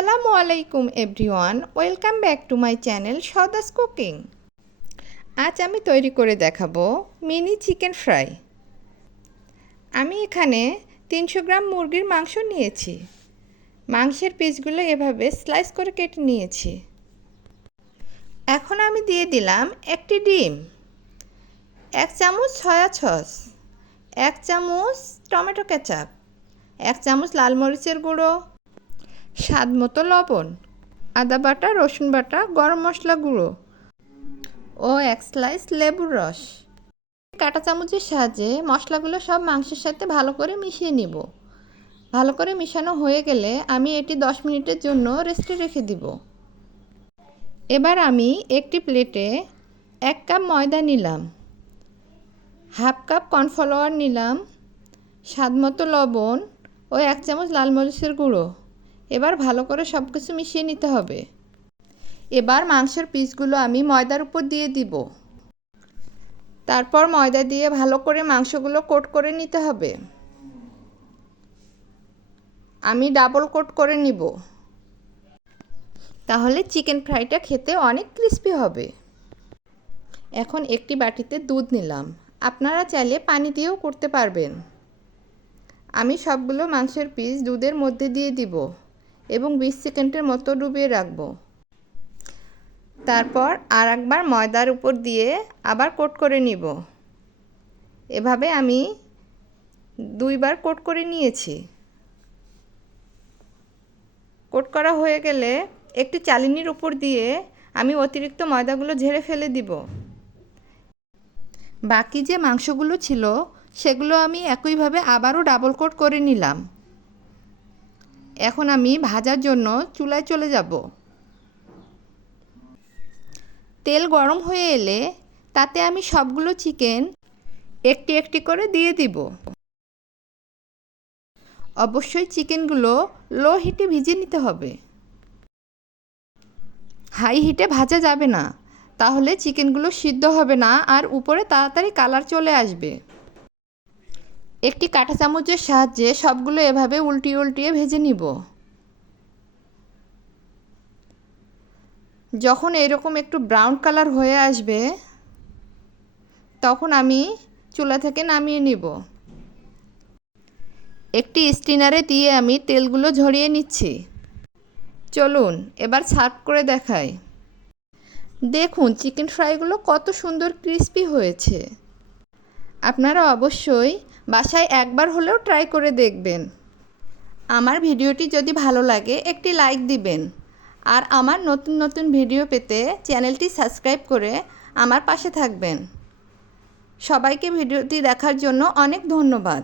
আসসালামু আলাইকুম everyone, welcome back to my channel সদাস cooking. আজ আমি তৈরি করে দেখাবো মিনি চিকেন ফ্রাই। আমি এখানে তিনশো গ্রাম মুরগির মাংস নিয়েছি। মাংসের পিসগুলো এভাবে স্লাইস করে কেটে নিয়েছি। এখন আমি দিয়ে দিলাম একটি ডিম, এক চামচ সয়া সস, এক চামচ টমেটো কেচাপ, এক চামচ লাল মরিচের গুঁড়ো স্বাদ মতো লবণ, আদা বাটা, রসুন বাটা, গরম মশলা গুঁড়ো ও এক স্লাইস লেবুর রস। কাঁটা চামচের সাহায্যে মশলাগুলো সব মাংসের সাথে ভালো করে মিশিয়ে নিব। ভালো করে মিশানো হয়ে গেলে আমি এটি দশ মিনিটের জন্য রেস্টে রেখে দিব। এবার আমি একটি প্লেটে এক কাপ ময়দা নিলাম, হাফ কাপ কর্নফ্লাওয়ার নিলাম স্বাদ মতো লবণ ও এক চামচ লাল মরিচের গুঁড়ো। এবার ভালো করে সব কিছু মিশিয়ে নিতে হবে। এবার মাংসের পিসগুলো আমি ময়দার উপর দিয়ে দিব। তারপর ময়দা দিয়ে ভালো করে মাংসগুলো কোট করে নিতে হবে। আমি ডাবল কোট করে নিব। তাহলে চিকেন ফ্রাইটা খেতে অনেক ক্রিস্পি হবে। এখন একটি বাটিতে দুধ নিলাম। আপনারা চাইলে পানি দিয়েও করতে পারবেন। আমি সবগুলো মাংসের পিস দুধের মধ্যে দিয়ে দিব। এবং বিশ সেকেন্ডের মতো ডুবিয়ে রাখব। তারপর আর একবার ময়দার উপর দিয়ে আবার কোট করে নিব। এভাবে আমি দুইবার কোট করে নিয়েছি। কোট করা হয়ে গেলে একটি চালিনির উপর দিয়ে আমি অতিরিক্ত ময়দাগুলো ঝেড়ে ফেলে দিব। বাকি যে মাংসগুলো ছিল, সেগুলো আমি একইভাবে আবারও ডাবল কোট করে নিলাম। এখন আমি ভাজার জন্য চুলায় চলে যাব। তেল গরম হয়ে এলে তাতে আমি সবগুলো চিকেন একটি একটি করে দিয়ে দিব। অবশ্যই চিকেনগুলো লো হিটে ভিজে নিতে হবে। হাই হিটে ভাজা যাবে না, তাহলে চিকেনগুলো সিদ্ধ হবে না আর উপরে তাড়াতাড়ি কালার চলে আসবে। একটি কাঁটা চামচের সাহায্যে সবগুলো এভাবে উল্টিয়ে উল্টিয়ে ভেজে নিব। যখন এরকম একটু ব্রাউন কালার হয়ে আসবে, তখন আমি চুলা থেকে নামিয়ে নিব। একটি স্টিনারে দিয়ে আমি তেলগুলো ঝরিয়ে নিচ্ছি। চলুন, এবার সার্ভ করে দেখাই। দেখুন, চিকেন ফ্রাইগুলো কত সুন্দর ক্রিস্পি হয়েছে। আপনারা অবশ্যই বাসায় একবার হলেও ট্রাই করে দেখবেন। আমার ভিডিওটি যদি ভালো লাগে, একটি লাইক দিবেন। আর আমার নতুন নতুন ভিডিও পেতে চ্যানেলটি সাবস্ক্রাইব করে আমার পাশে থাকবেন। সবাইকে ভিডিওটি দেখার জন্য অনেক ধন্যবাদ।